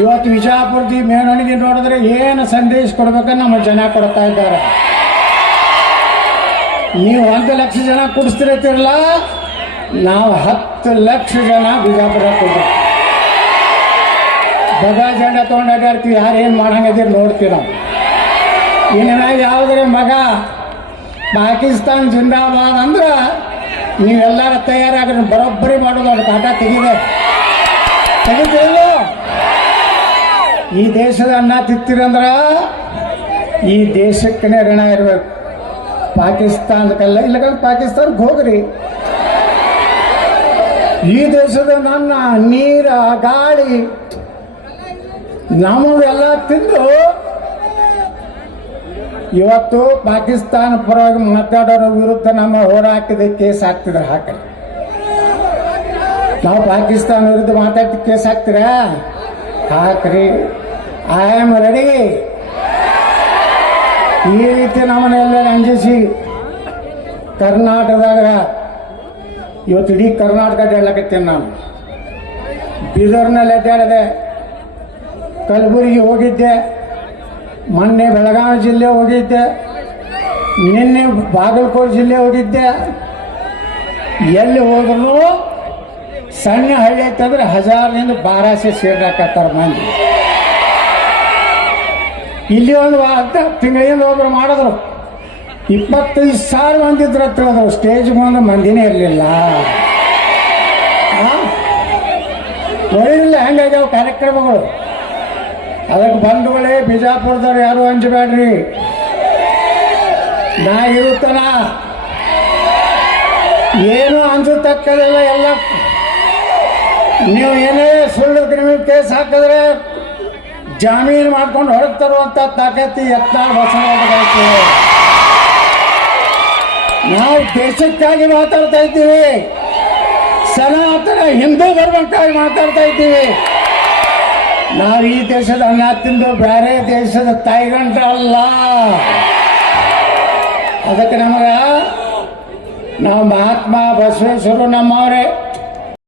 ಇವತ್ತು ವಿಜಯಪುರದಿ ಮೆರವಣಿಗೆ ನೋಡಿದ್ರೆ ಏನು ಸಂದೇಶ ಕೊಡ್ಬೇಕಂತ ನಮ್ಮ ಜನ ಕೊಡ್ತಾ ಇದ್ದಾರೆ. ನೀವು ಒಂದು ಲಕ್ಷ ಜನ ಕುಡಿಸ್ತಿರ್ತಿರಲ್ಲ, ನಾವು ಹತ್ತು ಲಕ್ಷ ಜನ ಬಿಜಾಪುರ ಕೊಡ್ತೀವಿ ಬಗ ಜಂಡ ತೊಗೊಂಡು ಅಡ್ಡಾಡ್ತೀವಿ ಯಾರು ಏನು ಮಾಡಂಗಿದ್ದೀರಿ ನೋಡ್ತೀವಿ ನಾವು. ಇನ್ನು ಯಾವುದ್ರೆ ಮಗ, ಪಾಕಿಸ್ತಾನ್ ಜಿಂದಾಬಾದ್ ಅಂದ್ರೆ ನೀವೆಲ್ಲರ ತಯಾರಾಗ್ರಿ, ಬರೋಬ್ಬರಿ ಮಾಡೋದು ಅವ್ರ ಕಾಟ ತೆಗಿದೆ ತೆಗಿತಿಲ್ಲೋ ಈ ದೇಶದ ಅನ್ನ ತಿತ್ತಿರಂದ್ರ ಈ ದೇಶಕ್ಕನೇ ಋಣ ಇರಬೇಕು. ಪಾಕಿಸ್ತಾನಕ್ಕಲ್ಲ ಇಲ್ಲಕಂದ್ರೆ ಪಾಕಿಸ್ತಾನ ಹೋಗ್ರಿ. ಈ ದೇಶದ ನನ್ನ ನೀರ, ಗಾಳಿ ನಮಗೆಲ್ಲ ತಿಂದು ಇವತ್ತು ಪಾಕಿಸ್ತಾನ ಪರವಾಗಿ ಮಾತಾಡೋರ ವಿರುದ್ಧ ನಮ್ಮ ಹೋರಾಟದ ಕೇಸ್ ಹಾಕ್ತಿದ್ರೆ, ಹಾಕ್ರಿ. ನಾವು ಪಾಕಿಸ್ತಾನ ವಿರುದ್ಧ ಮಾತಾಡ್ತಿ ಕೇಸ್ ಹಾಕ್ತೀರಾ? ಹಾಕ್ರಿ. ಐ ಆಮ್ ರೆಡಿ ಈ ರೀತಿ ನಮ್ಮನ್ನೆಲ್ಲ ರಂಜಿಸಿ ಕರ್ನಾಟಕದಾಗ, ಇವತ್ತು ಇಡೀ ಕರ್ನಾಟಕ ಅಡ್ಡಾಡ್ಲಕತ್ತೇನೆ ನಾನು. ಬೀದರ್ನಲ್ಲಿ ಅಡ್ಡಾಡಿದೆ, ಕಲಬುರಗಿ ಹೋಗಿದ್ದೆ, ಮೊನ್ನೆ ಬೆಳಗಾವಿ ಜಿಲ್ಲೆ ಹೋಗಿದ್ದೆ, ನಿನ್ನೆ ಬಾಗಲಕೋಟೆ ಜಿಲ್ಲೆ ಹೋಗಿದ್ದೆ. ಎಲ್ಲಿ ಹೋದ್ರು ಸಣ್ಣ ಹಳ್ಳಿ ಐತಂದ್ರೆ ಹಜಾರ್ನಿಂದ ಬಾರಾಸೆ ಸೇರ್ಲಾಕತ್ತಾರ ಮಂದಿ. ಇಲ್ಲಿ ಒಂದು ಅರ್ಧ ತಿಂಗಳಿಂದ ಒಬ್ರು ಮಾಡಿದ್ರು. ಇಪ್ಪತ್ತೈದು ಸಾವಿರ ಮಂದಿ ಇದ್ರ ತಿಳಿದ್ರು ಸ್ಟೇಜ್ ಮುಂದೆ ಮಂದಿನೇ ಇರಲಿಲ್ಲ. ಒಳ್ಳಿಲ್ಲ ಹೆಂಗಾಗ್ಯಾವ ಕಾರ್ಯಕ್ರಮಗಳು. ಅದಕ್ಕೆ ಬಂಧುಗಳೇ, ಬಿಜಾಪುರದವ್ರು ಯಾರು ಹಂಚಬೇಡ್ರಿ ನಾ ಇರುತ್ತನ. ಏನು ಅನ್ಸತಕ್ಕದಿಲ್ಲ ಎಲ್ಲ. ನೀವು ಏನೇ ಸುಳ್ಳು ನಿಮಗೆ ಕೇಸ್ ಹಾಕಿದ್ರೆ ಜಾಮೀನು ಮಾಡ್ಕೊಂಡು ಹೊರಗೆ ತರುವಂತ ತಾಕತ್ತಿ ಯತ್ನಾಳ್ ಬಸವರಾಜ್ ನಾವು ದೇಶಕ್ಕಾಗಿ ಮಾತಾಡ್ತಾ ಇದ್ದೀವಿ. ಸನಾತನ ಹಿಂದೂ ಧರ್ಮಕ್ಕಾಗಿ ಮಾತಾಡ್ತಾ ಇದ್ದೀವಿ. ನಾವು ಈ ದೇಶದ ಅನ್ನ ತಿಂದು ಬೇರೆ ದೇಶದ ತಾಯಿಗಂಟ ಅಲ್ಲ. ಅದಕ್ಕೆ ನಮಗ, ನಾವು ಮಹಾತ್ಮ ಬಸವೇಶ್ವರು ನಮ್ಮವರೇ.